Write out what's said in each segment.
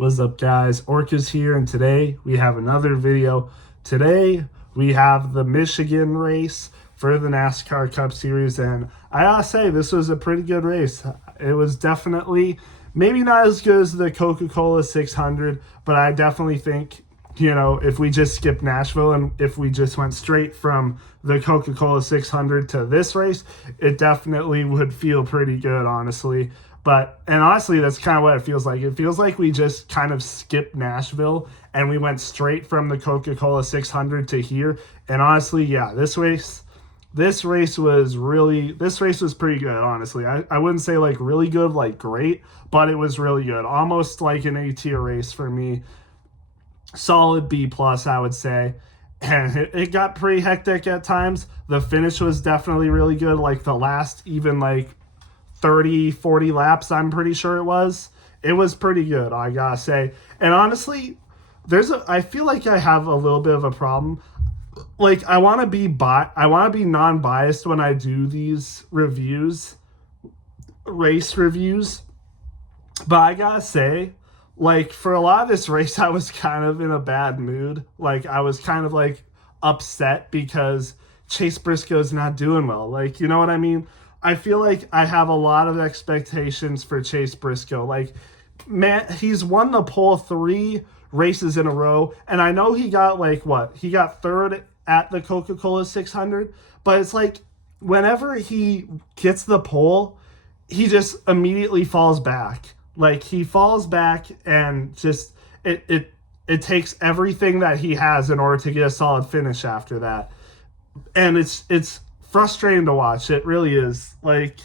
What's up, guys? Orcas here, and today we have another video. Today we have the Michigan race for the NASCAR Cup Series, and I gotta say, this was a pretty good race. It was definitely maybe not as good as the Coca-Cola 600, but I definitely think, if we just skipped Nashville and if we just went straight from the Coca-Cola 600 to this race, it definitely would feel pretty good, honestly. And honestly, that's kind of what it feels like. It feels like we just kind of skipped Nashville and we went straight from the Coca-Cola 600 to here. And honestly, yeah, this race was pretty good, honestly. I wouldn't say like really good, like great, but it was really good. Almost like an A-tier race for me. Solid B plus, I would say. And it got pretty hectic at times. The finish was definitely really good. Like the last even like 30, 40 laps, I'm pretty sure it was. It was pretty good, I gotta say. And honestly, I feel like I have a little bit of a problem. Like I want to be non-biased when I do these race reviews. But I gotta say, like for a lot of this race, I was kind of in a bad mood. Like I was kind of like upset because Chase Briscoe's not doing well. Like, you know what I mean? I feel like I have a lot of expectations for Chase Briscoe. Like, man, he's won the pole 3 races in a row, and I know he got he got third at the Coca-Cola 600, but it's like whenever he gets the pole, he just immediately falls back. Like he falls back and just it takes everything that he has in order to get a solid finish after that. And it's frustrating to watch. It really is. Like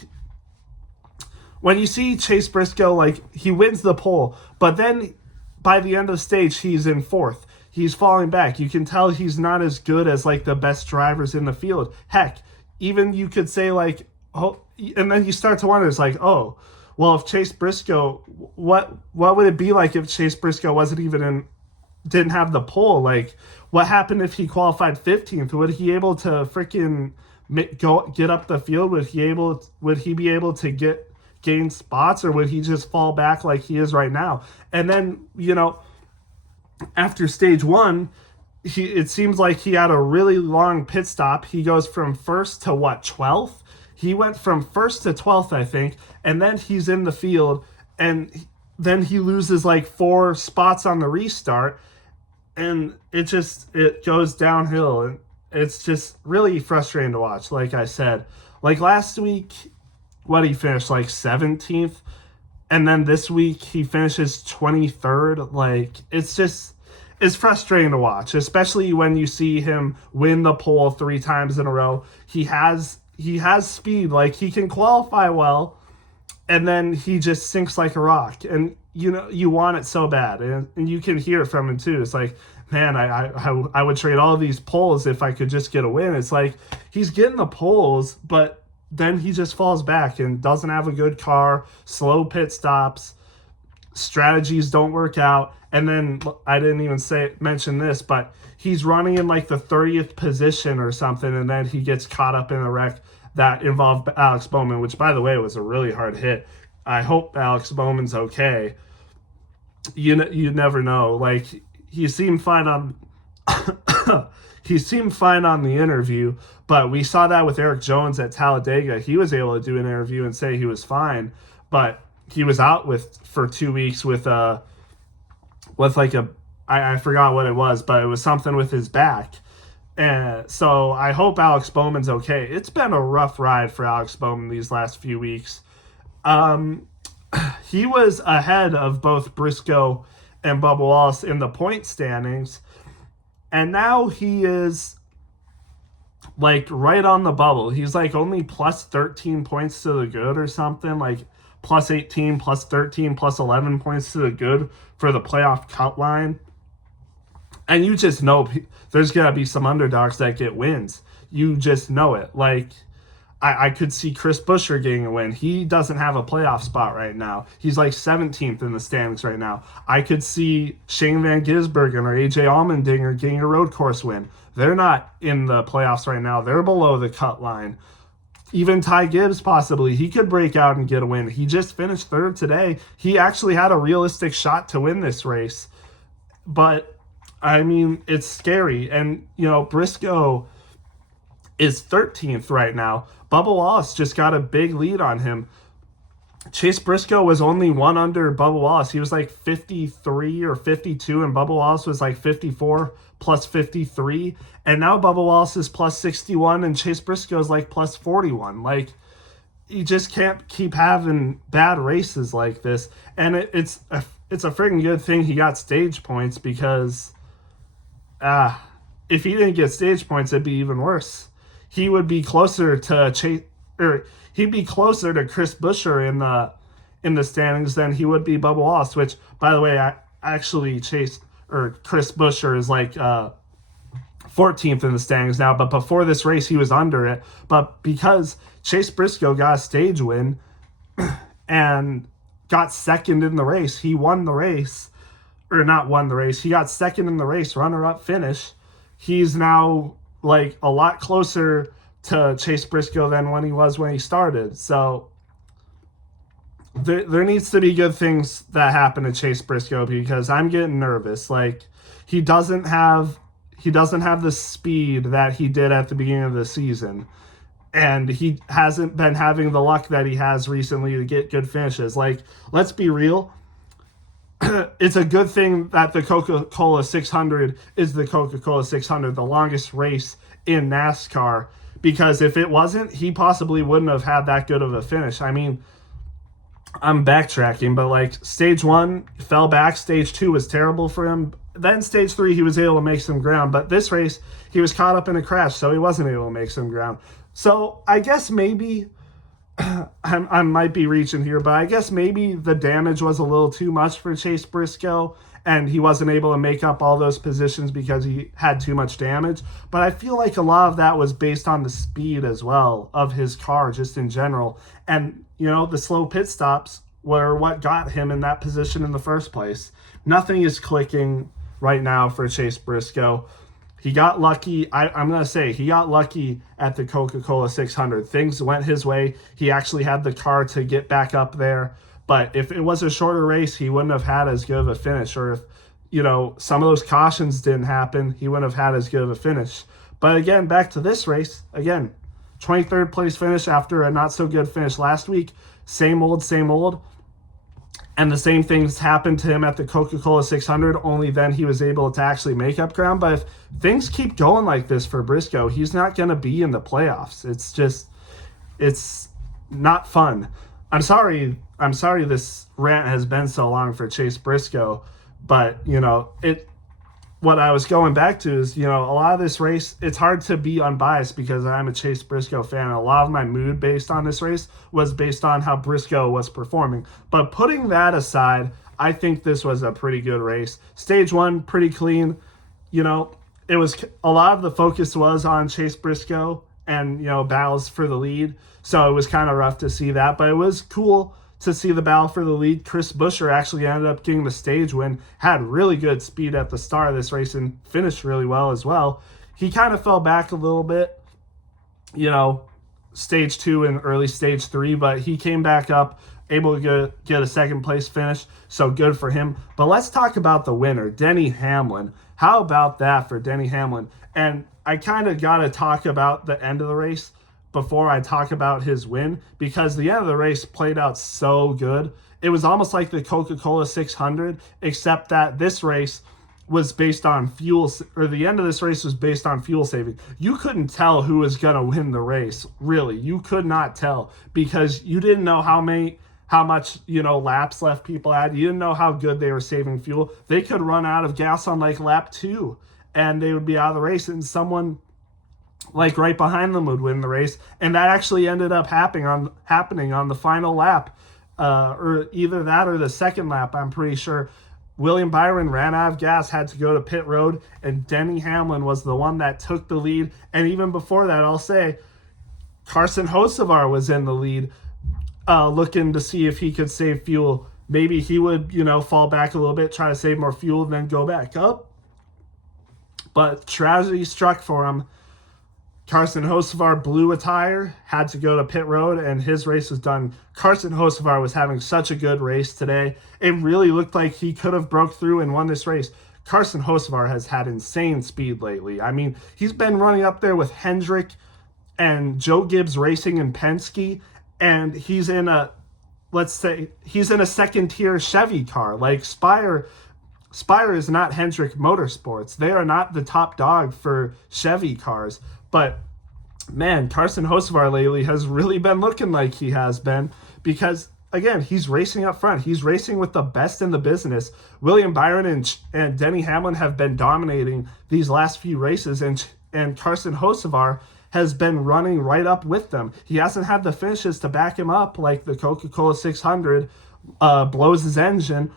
when you see Chase Briscoe, like he wins the pole, but then by the end of the stage, he's in 4th. He's falling back. You can tell he's not as good as like the best drivers in the field. Heck, even you could say like, oh, and then you start to wonder, it's like, oh, well, if Chase Briscoe, what would it be like if Chase Briscoe didn't have the pole? Like, what happened if he qualified 15th? Would he able to freaking get up the field? Would he be able to gain spots, or would he just fall back like he is right now? And then after stage 1, it seems like he had a really long pit stop. He goes from 1st to 12th. He went from 1st to 12th, I think, and then he's in the field, and then he loses like 4 spots on the restart, and it goes downhill, and it's just really frustrating to watch. Like I said, like last week, he finished like 17th, and then this week he finishes 23rd. Like it's frustrating to watch, especially when you see him win the pole 3 times in a row. He has speed, like he can qualify well, and then he just sinks like a rock. And you want it so bad, and you can hear it from him too. It's like, man, I would trade all these poles if I could just get a win. It's like he's getting the poles, but then he just falls back and doesn't have a good car, slow pit stops, strategies don't work out. And then I didn't even mention this, but he's running in like the 30th position or something, and then he gets caught up in a wreck that involved Alex Bowman, which, by the way, was a really hard hit. I hope Alex Bowman's okay. You never know. Like he seemed fine on the interview, but we saw that with Eric Jones at Talladega. He was able to do an interview and say he was fine, but he was out for 2 weeks with I forgot what it was, but it was something with his back. And so I hope Alex Bowman's okay. It's been a rough ride for Alex Bowman these last few weeks. He was ahead of both Briscoe and Bubba Wallace in the point standings, and now he is like right on the bubble. He's like only plus 13 points to the good or something, like plus 18, plus 13, plus 11 points to the good for the playoff cut line. And you just know there's going to be some underdogs that get wins. You just know it. Like, I could see Chris Buescher getting a win. He doesn't have a playoff spot right now. He's like 17th in the standings right now. I could see Shane Van Gisbergen or AJ Allmendinger getting a road course win. They're not in the playoffs right now. They're below the cut line. Even Ty Gibbs, possibly. He could break out and get a win. He just finished third today. He actually had a realistic shot to win this race. But, I mean, it's scary. And, Briscoe is 13th right now. Bubba Wallace just got a big lead on him. Chase Briscoe was only one under Bubba Wallace. He was like 53 or 52, and Bubba Wallace was like 54 plus 53. And now Bubba Wallace is plus 61, and Chase Briscoe is like plus 41. Like, you just can't keep having bad races like this. And it's a freaking good thing he got stage points, because if he didn't get stage points, it'd be even worse. He would be closer to he'd be closer to Chris Buescher in the standings than he would be Bubba Wallace, which, by the way, Chris Buescher is like 14th in the standings now, but before this race he was under it. But because Chase Briscoe got a stage win and got second in the race, he won the race, or not won the race, he got second in the race, runner-up finish. He's now like a lot closer to Chase Briscoe than when he started. So there needs to be good things that happen to Chase Briscoe, because I'm getting nervous. Like, he doesn't have the speed that he did at the beginning of the season, and he hasn't been having the luck that he has recently to get good finishes. Like, let's be real. It's a good thing that the Coca-Cola 600 is the Coca-Cola 600, the longest race in NASCAR, because if it wasn't, he possibly wouldn't have had that good of a finish. I mean, I'm backtracking, but like, stage 1 fell back, stage 2 was terrible for him. Then stage 3 he was able to make some ground, but this race he was caught up in a crash, so he wasn't able to make some ground. So I guess maybe I might be reaching here, but I guess maybe the damage was a little too much for Chase Briscoe, and he wasn't able to make up all those positions because he had too much damage. But I feel like a lot of that was based on the speed as well of his car, just in general. And, the slow pit stops were what got him in that position in the first place. Nothing is clicking right now for Chase Briscoe. He got lucky. I'm going to say he got lucky at the Coca-Cola 600. Things went his way. He actually had the car to get back up there. But if it was a shorter race, he wouldn't have had as good of a finish. Or if, some of those cautions didn't happen, he wouldn't have had as good of a finish. But again, back to this race. Again, 23rd place finish after a not so good finish last week. Same old, same old. And the same things happened to him at the Coca-Cola 600, only then he was able to actually make up ground. But if things keep going like this for Briscoe, he's not going to be in the playoffs. It's not fun. I'm sorry this rant has been so long for Chase Briscoe, but, what I was going back to is, a lot of this race, it's hard to be unbiased because I'm a Chase Briscoe fan. A lot of my mood based on this race was based on how Briscoe was performing. But putting that aside, I think this was a pretty good race. Stage 1, pretty clean. It was, a lot of the focus was on Chase Briscoe and, battles for the lead. So it was kind of rough to see that, but it was cool to see the battle for the lead. Chris Buescher actually ended up getting the stage win, had really good speed at the start of this race and finished really well as well. He kind of fell back a little bit, stage 2 and early stage 3, but he came back up, able to get a second place finish, so good for him. But let's talk about the winner, Denny Hamlin. How about that for Denny Hamlin? And I kind of got to talk about the end of the race before I talk about his win, because the end of the race played out so good. It was almost like the Coca-Cola 600, except that this race was based on fuel, or the end of this race was based on fuel saving. You couldn't tell who was going to win the race, really. You could not tell, because you didn't know how much, laps left people had. You didn't know how good they were saving fuel. They could run out of gas on like lap 2 and they would be out of the race, and someone like right behind them would win the race. And that actually ended up happening on the final lap, or either that or the second lap, I'm pretty sure. William Byron ran out of gas, had to go to pit road, and Denny Hamlin was the one that took the lead. And even before that, I'll say, Carson Hocevar was in the lead, looking to see if he could save fuel. Maybe he would, fall back a little bit, try to save more fuel, then go back up. But tragedy struck for him. Carson Hocevar blew a tire, had to go to pit road, and his race was done. Carson Hocevar was having such a good race today. It really looked like he could have broke through and won this race. Carson Hocevar has had insane speed lately. I mean, he's been running up there with Hendrick and Joe Gibbs Racing and Penske, and he's in a, let's say, he's in a second tier Chevy car. Like Spire is not Hendrick Motorsports. They are not the top dog for Chevy cars. But man, Carson Hocevar lately has really been looking like he has been because, again, he's racing up front. He's racing with the best in the business. William Byron and Denny Hamlin have been dominating these last few races, and Carson Hocevar has been running right up with them. He hasn't had the finishes to back him up, like the Coca-Cola 600 blows his engine,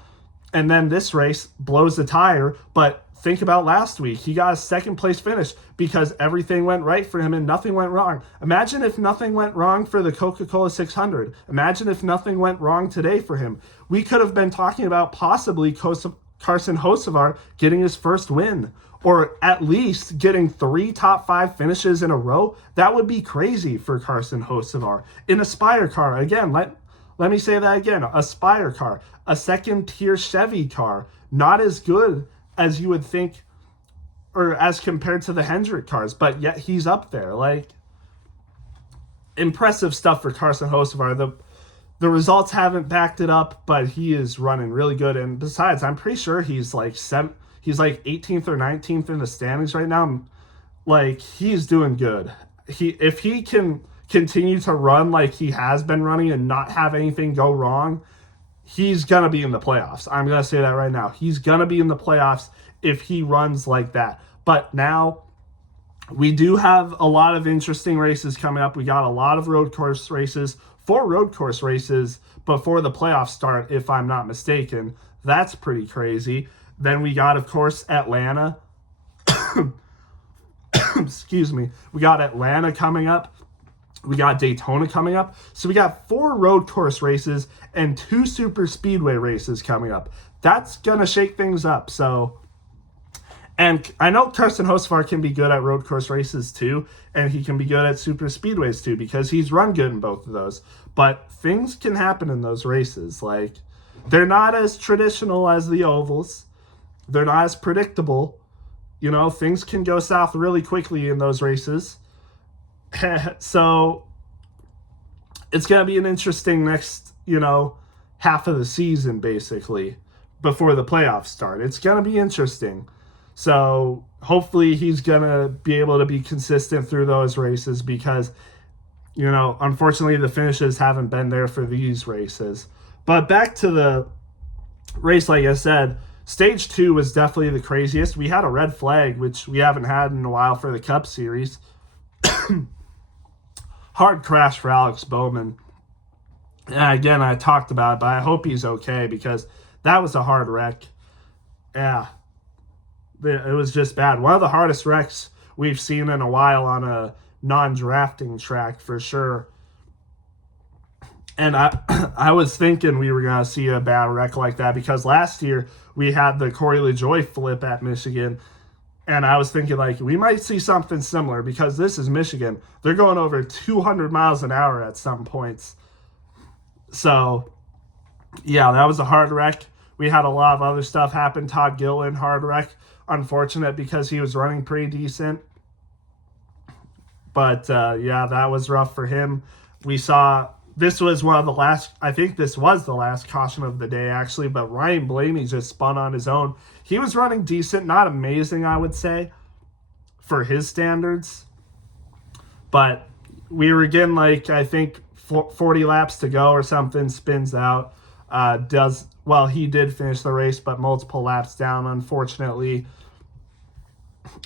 and then this race blows the tire. But think about last week. He got a second place finish because everything went right for him and nothing went wrong. Imagine if nothing went wrong for the Coca-Cola 600. Imagine if nothing went wrong today for him. We could have been talking about possibly Carson Hocevar getting his first win, or at least getting 3 top 5 finishes in a row. That would be crazy for Carson Hocevar in a Spire car. Again, let me say that again. A Spire car, a second tier Chevy car, not as good as you would think, or as compared to the Hendrick cars, but yet he's up there. Like, impressive stuff for Carson Hocevar. The results haven't backed it up, but he is running really good. And besides, I'm pretty sure he's like 18th or 19th in the standings right now. Like, he's doing good. If he can continue to run like he has been running and not have anything go wrong, he's going to be in the playoffs. I'm going to say that right now. He's going to be in the playoffs if he runs like that. But now we do have a lot of interesting races coming up. We got a lot of road course races, 4 road course races before the playoffs start, if I'm not mistaken. That's pretty crazy. Then we got, of course, Atlanta. Excuse me. We got Atlanta coming up. We got Daytona coming up. So we got 4 road course races and 2 super speedway races coming up. That's going to shake things up. So, and I know Carson Hocevar can be good at road course races too, and he can be good at super speedways too, because he's run good in both of those. But things can happen in those races. Like, they're not as traditional as the ovals. They're not as predictable. You know, things can go south really quickly in those races. So it's going to be an interesting next, half of the season, basically, before the playoffs start. It's going to be interesting. So hopefully he's going to be able to be consistent through those races because, unfortunately the finishes haven't been there for these races. But back to the race, like I said, Stage 2 was definitely the craziest. We had a red flag, which we haven't had in a while for the Cup Series. Hard crash for Alex Bowman. And again, I talked about it, but I hope he's okay because that was a hard wreck. Yeah, it was just bad. One of the hardest wrecks we've seen in a while on a non-drafting track for sure. And I was thinking we were going to see a bad wreck like that because last year we had the Corey LaJoie flip at Michigan. And I was thinking, we might see something similar because this is Michigan. They're going over 200 miles an hour at some points. So, yeah, that was a hard wreck. We had a lot of other stuff happen. Todd Gilliland, hard wreck. Unfortunate because he was running pretty decent. But, yeah, that was rough for him. We saw, this was one of the last, I think this was the last caution of the day, actually. But Ryan Blaney just spun on his own. He was running decent, not amazing, I would say, for his standards. But we were getting, I think 40 laps to go or something, spins out. He did finish the race, but multiple laps down, unfortunately.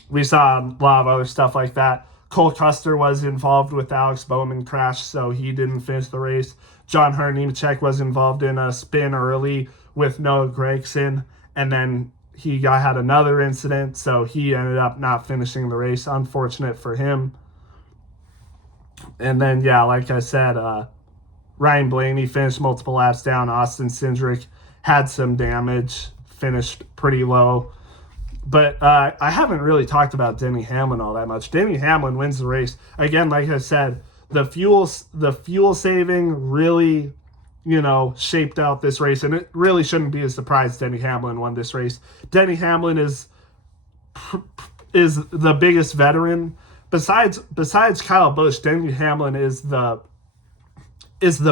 We saw a lot of other stuff like that. Cole Custer was involved with the Alex Bowman crash, so he didn't finish the race. John Hunter Nemechek was involved in a spin early with Noah Gragson, and then he had another incident, so he ended up not finishing the race. Unfortunate for him. And then, yeah, like I said, Ryan Blaney finished multiple laps down. Austin Cindric had some damage, finished pretty low. But I haven't really talked about Denny Hamlin all that much. Denny Hamlin wins the race again. Like I said, the fuel saving really, shaped out this race, and it really shouldn't be a surprise Denny Hamlin won this race. Denny Hamlin is the biggest veteran besides Kyle Busch. Denny Hamlin is the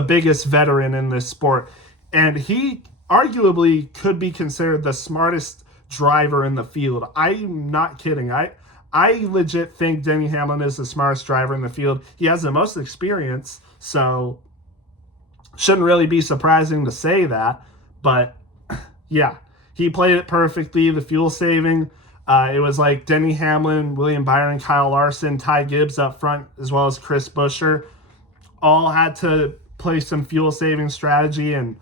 biggest veteran in this sport, and he arguably could be considered the smartest driver in the field. I'm not kidding. I legit think Denny Hamlin is the smartest driver in the field. He has the most experience, so shouldn't really be surprising to say that. But yeah, he played it perfectly. The fuel saving, it was like Denny Hamlin, William Byron, Kyle Larson, Ty Gibbs up front, as well as Chris Buescher, all had to play some fuel saving strategy, and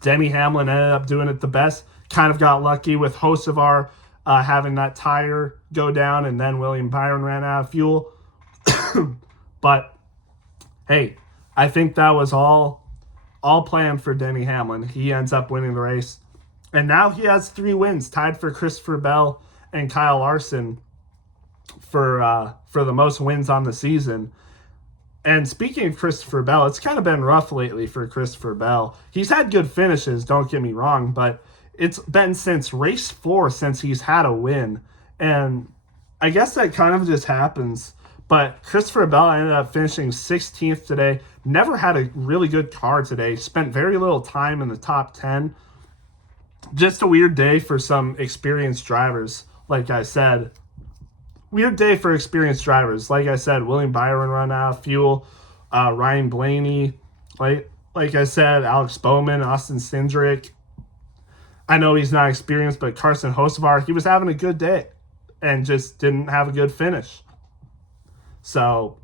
Denny Hamlin ended up doing it the best. Kind of got lucky with Hocevar having that tire go down, and then William Byron ran out of fuel. But hey, I think that was all planned for Denny Hamlin. He ends up winning the race, and now he has 3 wins, tied for Christopher Bell and Kyle Larson for the most wins on the season. And speaking of Christopher Bell, it's kind of been rough lately for Christopher Bell. He's had good finishes, don't get me wrong, but it's been since race 4 since he's had a win. And I guess that kind of just happens. But Christopher Bell ended up finishing 16th today. Never had a really good car today. Spent very little time in the top 10. Just a weird day for some experienced drivers, like I said. Weird day for experienced drivers. Like I said, William Byron run out of fuel. Ryan Blaney, like I said, Alex Bowman, Austin Cindric. I know he's not experienced, but Carson Hocevar, he was having a good day and just didn't have a good finish. So,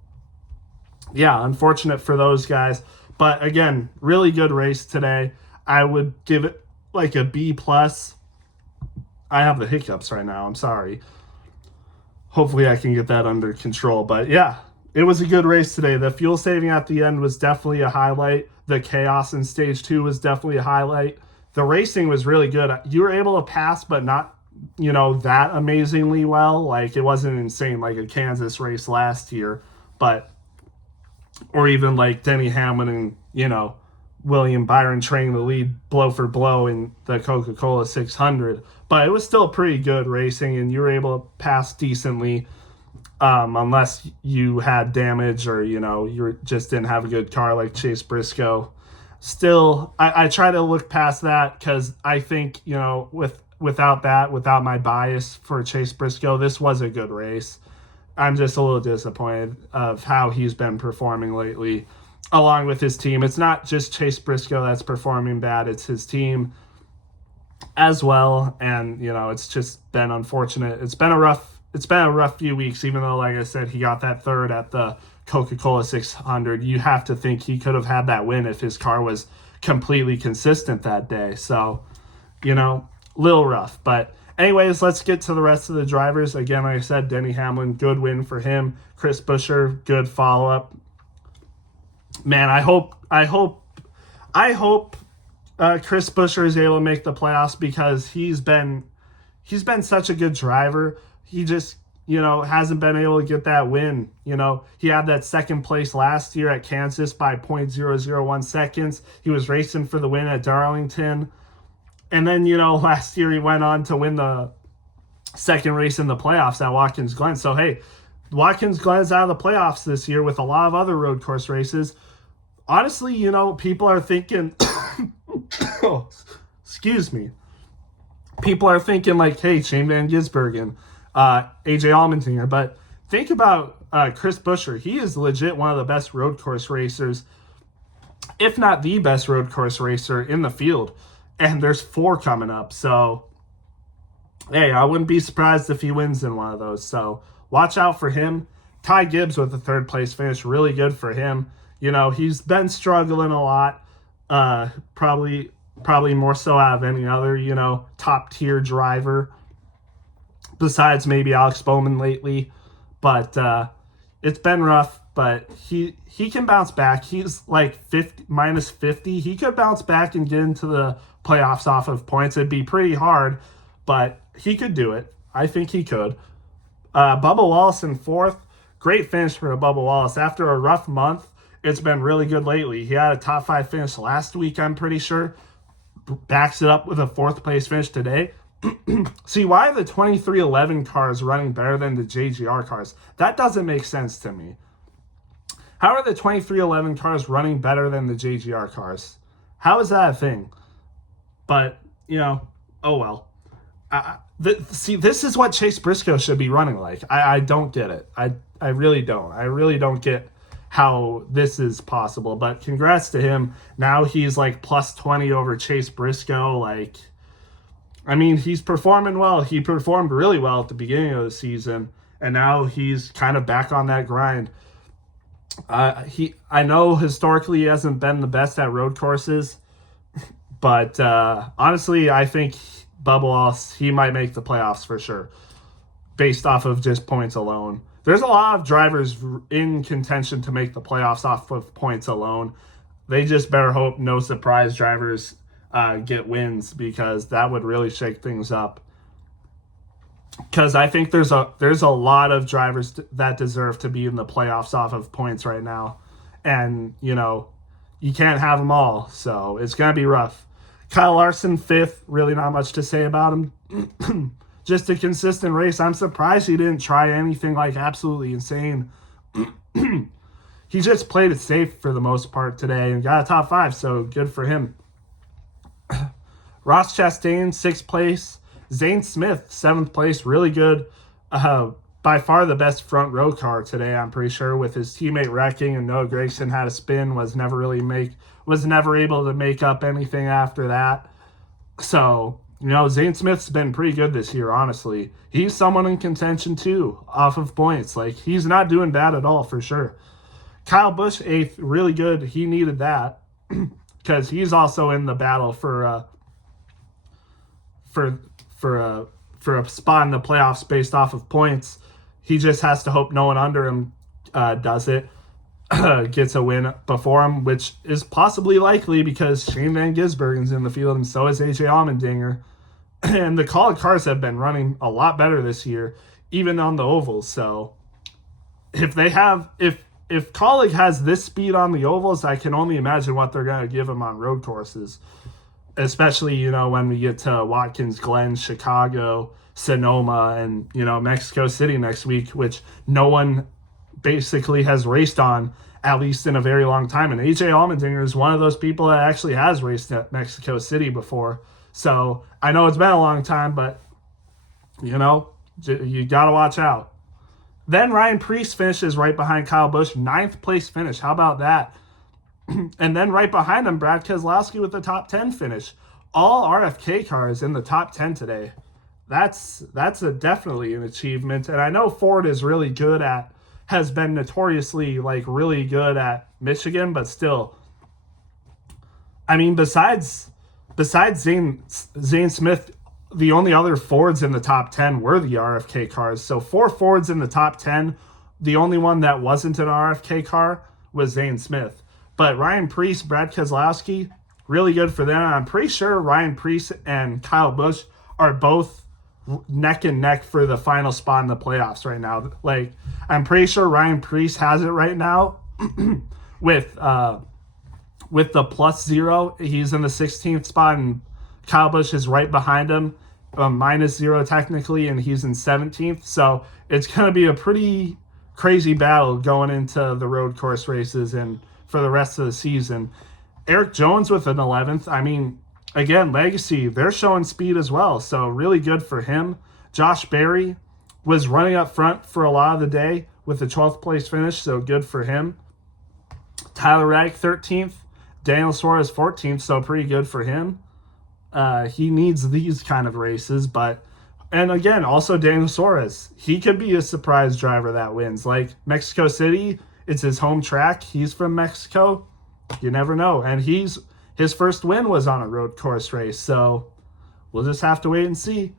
yeah, unfortunate for those guys. But again, really good race today. I would give it like a B+. I have the hiccups right now. I'm sorry. Hopefully I can get that under control. But yeah, it was a good race today. The fuel saving at the end was definitely a highlight. The chaos in stage 2 was definitely a highlight. The racing was really good. You were able to pass, but not, that amazingly well. Like, it wasn't insane like a Kansas race last year. But, or even like Denny Hamlin and, William Byron training the lead blow for blow in the Coca-Cola 600. But it was still pretty good racing, and you were able to pass decently, unless you had damage or, you just didn't have a good car like Chase Briscoe. Still, I try to look past that because I think, without my bias for Chase Briscoe, this was a good race. I'm just a little disappointed of how he's been performing lately, along with his team. It's not just Chase Briscoe that's performing bad, it's his team as well. And, it's just been unfortunate. It's been a rough few weeks, even though, like I said, he got that third at the Coca-Cola 600. You have to think he could have had that win if his car was completely consistent that day. So, little rough. But anyways, let's get to the rest of the drivers. Again, like I said, Denny Hamlin, good win for him. Chris Buescher, good follow-up. Man, I hope Chris Buescher is able to make the playoffs because he's been such a good driver. He just, hasn't been able to get that win. He had that second place last year at Kansas by 0.001 seconds. He was racing for the win at Darlington. And then, last year he went on to win the second race in the playoffs at Watkins Glen. So, hey, Watkins Glen's out of the playoffs this year with a lot of other road course races. Honestly, people are thinking, oh, excuse me. People are thinking like, hey, Shane Van Gisbergen, AJ Allmendinger. But think about Chris Buescher. He is legit one of the best road course racers, if not the best road course racer in the field. And there's 4 coming up. So, hey, I wouldn't be surprised if he wins in one of those. So, watch out for him. Ty Gibbs with the 3rd place finish. Really good for him. He's been struggling a lot. Probably more so out of any other, top tier driver besides maybe Alex Bowman lately. But it's been rough, but he can bounce back. He's like -50. He could bounce back and get into the playoffs off of points. It'd be pretty hard, but he could do it. I think he could. Bubba Wallace in fourth. Great finish for Bubba Wallace. After a rough month, it's been really good lately. He had a top 5 finish last week, I'm pretty sure. Backs it up with a 4th place finish today. See, why are the 2311 cars running better than the JGR cars? That doesn't make sense to me. How are the 2311 cars running better than the JGR cars? How is that a thing? But, oh well. See, this is what Chase Briscoe should be running like. I don't get it. I really don't. I really don't get how this is possible. But congrats to him. Now he's like plus 20 over Chase Briscoe. Like, I mean, he's performing well. He performed really well at the beginning of the season, and now he's kind of back on that grind. I know historically he hasn't been the best at road courses, but honestly, I think Bubba Wallace, he might make the playoffs for sure, based off of just points alone. There's a lot of drivers in contention to make the playoffs off of points alone. They just better hope no surprise drivers get wins, because that would really shake things up. Because I think there's a lot of drivers that deserve to be in the playoffs off of points right now. And, you can't have them all. So it's going to be rough. Kyle Larson, 5th. Really not much to say about him. Just a consistent race. I'm surprised he didn't try anything like absolutely insane. He just played it safe for the most part today and got a top 5. So good for him. Ross Chastain, 6th place. Zane Smith, 7th place, really good. By far the best front row car today, I'm pretty sure, with his teammate wrecking and Noah Gragson had a spin, was never able to make up anything after that. So, Zane Smith's been pretty good this year, honestly. He's someone in contention too, off of points. Like, he's not doing bad at all, for sure. Kyle Busch, 8th, really good. He needed that because he's also in the battle for a spot in the playoffs based off of points. He just has to hope no one under him does it, gets a win before him, which is possibly likely because Shane Van Gisbergen's in the field and so is AJ Allmendinger. And the Kaulig cars have been running a lot better this year, even on the ovals. So if Kaulig has this speed on the ovals, I can only imagine what they're going to give him on road courses. Especially, when we get to Watkins Glen, Chicago, Sonoma, and, Mexico City next week, which no one basically has raced on, at least in a very long time. And AJ Allmendinger is one of those people that actually has raced at Mexico City before. So I know it's been a long time, but, you got to watch out. Then Ryan Preece finishes right behind Kyle Busch, 9th place finish. How about that? And then right behind him, Brad Keselowski with the top 10 finish. All RFK cars in the top 10 today. That's definitely an achievement. And I know Ford is really good has been notoriously really good at Michigan, but still, I mean, besides Zane Smith, the only other Fords in the top 10 were the RFK cars. So 4 Fords in the top 10. The only one that wasn't an RFK car was Zane Smith. But Ryan Preece, Brad Keselowski, really good for them. I'm pretty sure Ryan Preece and Kyle Busch are both neck and neck for the final spot in the playoffs right now. I'm pretty sure Ryan Preece has it right now with the +0. He's in the 16th spot, and Kyle Busch is right behind him, -0 technically, and he's in 17th. So it's going to be a pretty crazy battle going into the road course races and for the rest of the season. Eric Jones with an 11th. I mean, again, Legacy, they're showing speed as well, so really good for him. Josh Berry was running up front for a lot of the day with the 12th place finish, so good for him. Tyler Reddick, 13th. Daniel Suarez, 14th, so pretty good for him. He needs these kind of races, and again, also Daniel Suarez. He could be a surprise driver that wins. Mexico City, it's his home track. He's from Mexico. You never know. And his first win was on a road course race. So we'll just have to wait and see.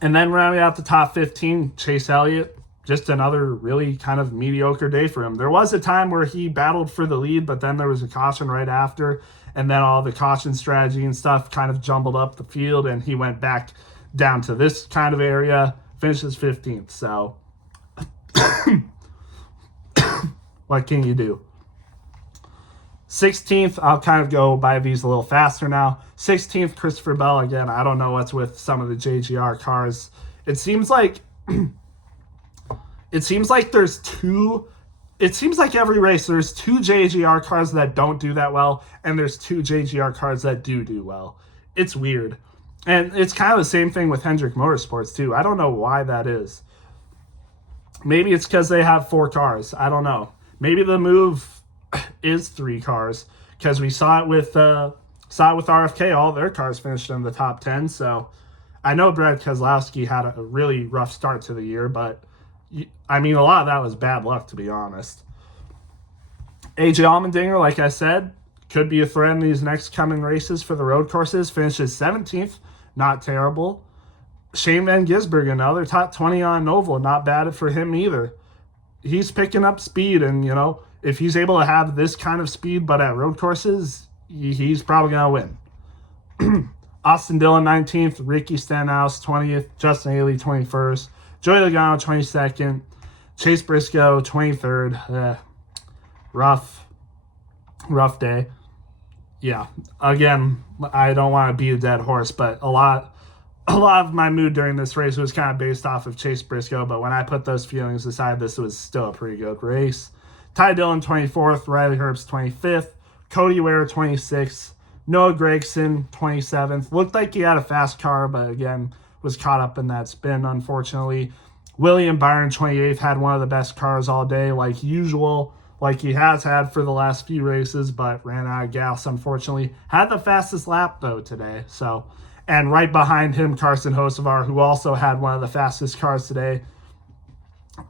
And then rounding out the top 15, Chase Elliott, just another really kind of mediocre day for him. There was a time where he battled for the lead, but then there was a caution right after, and then all the caution strategy and stuff kind of jumbled up the field, and he went back down to this kind of area, finishes 15th. So what can you do? 16th, I'll kind of go by these a little faster now. 16th, Christopher Bell. Again, I don't know what's with some of the JGR cars. It seems like there's two. It seems like every race there's two JGR cars that don't do that well, and there's two JGR cars that do well. It's weird. And it's kind of the same thing with Hendrick Motorsports too. I don't know why that is. Maybe it's because they have 4 cars. I don't know. Maybe the move is 3 cars, because we saw it with RFK. All their cars finished in the top 10. So I know Brad Keselowski had a really rough start to the year, but I mean, a lot of that was bad luck, to be honest. AJ Allmendinger, like I said, could be a threat in these next coming races for the road courses. Finishes 17th, not terrible. Shane Van Gisbergen, another top 20 on Oval, not bad for him either. He's picking up speed, and if he's able to have this kind of speed but at road courses, he's probably going to win. Austin Dillon 19th, Ricky Stenhouse 20th, Justin Haley 21st, Joey Logano 22nd, Chase Briscoe 23rd. Rough day. Yeah, again, I don't want to beat a dead horse, but a lot of my mood during this race was kind of based off of Chase Briscoe, but when I put those feelings aside, this was still a pretty good race. Ty Dillon 24th, Riley Herbst 25th, Cody Ware 26th, Noah Gragson 27th. Looked like he had a fast car, but again, was caught up in that spin, unfortunately. William Byron 28th, had one of the best cars all day, like usual, like he has had for the last few races, but ran out of gas, unfortunately. Had the fastest lap, though, today. So, and right behind him, Carson Hocevar, who also had one of the fastest cars today.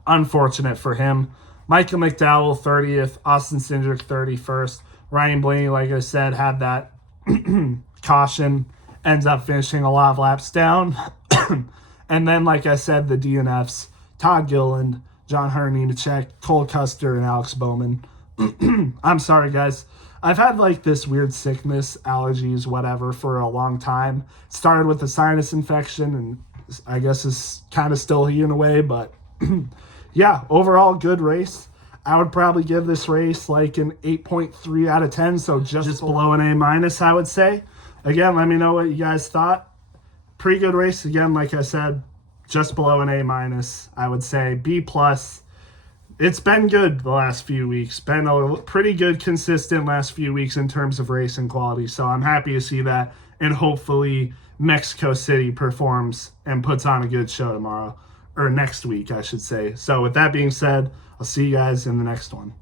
Unfortunate for him. Michael McDowell 30th, Austin Cindric 31st. Ryan Blaney, like I said, had that caution, ends up finishing a lot of laps down. And then, like I said, the DNFs, Todd Gilliland, John Hunter Nemechek, Cole Custer, and Alex Bowman. I'm sorry, guys. I've had like this weird sickness, allergies, whatever, for a long time. Started with a sinus infection, and I guess it's kind of still healing away, but yeah, overall good race. I would probably give this race like an 8.3 out of 10, so just below an A-, I would say. Again, let me know what you guys thought. Pretty good race. Again, like I said, just below an A-, I would say. B+. It's been good the last few weeks. Been a pretty good, consistent last few weeks in terms of racing quality, so I'm happy to see that, and hopefully Mexico City performs and puts on a good show tomorrow, or next week, I should say. So with that being said, I'll see you guys in the next one.